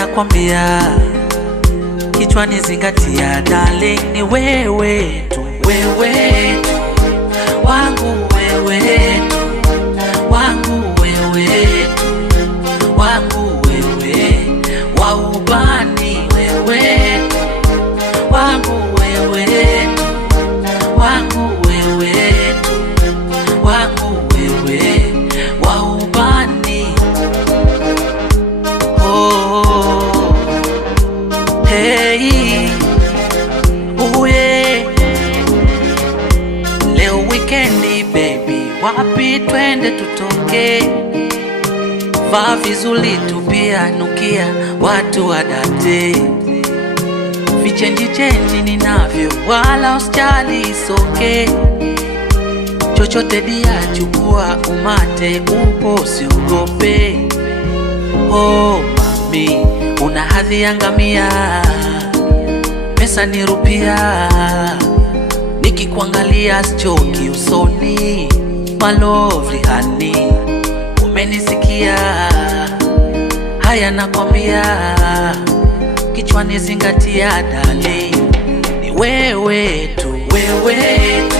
nakwambia, kichwani zingatia darling, ni wewe tu, wewe tu, wangu wewe tu, wangu wewe tu, wangu wewe, wa ubani wewe tu, wangu wewe tu, wangu wewe tu, wangu wewe, wa ubani. Oh, hey, uye, leo weekendi baby, wapi twende tutoke? Vaa vizuri tupia nukia, watu wadate. Vichenji ninavyo, wala usijali isoke. Chochote dia chukua, umate upo usiogope. Oh mami, una hadhi ya ngamia, pesa ni rupia, nikikuangalia sichoki usoni. My lovely honey, umenisikia? Haya nakwambia, kichwani zingatia darling, ni wewe tu, wewe tu,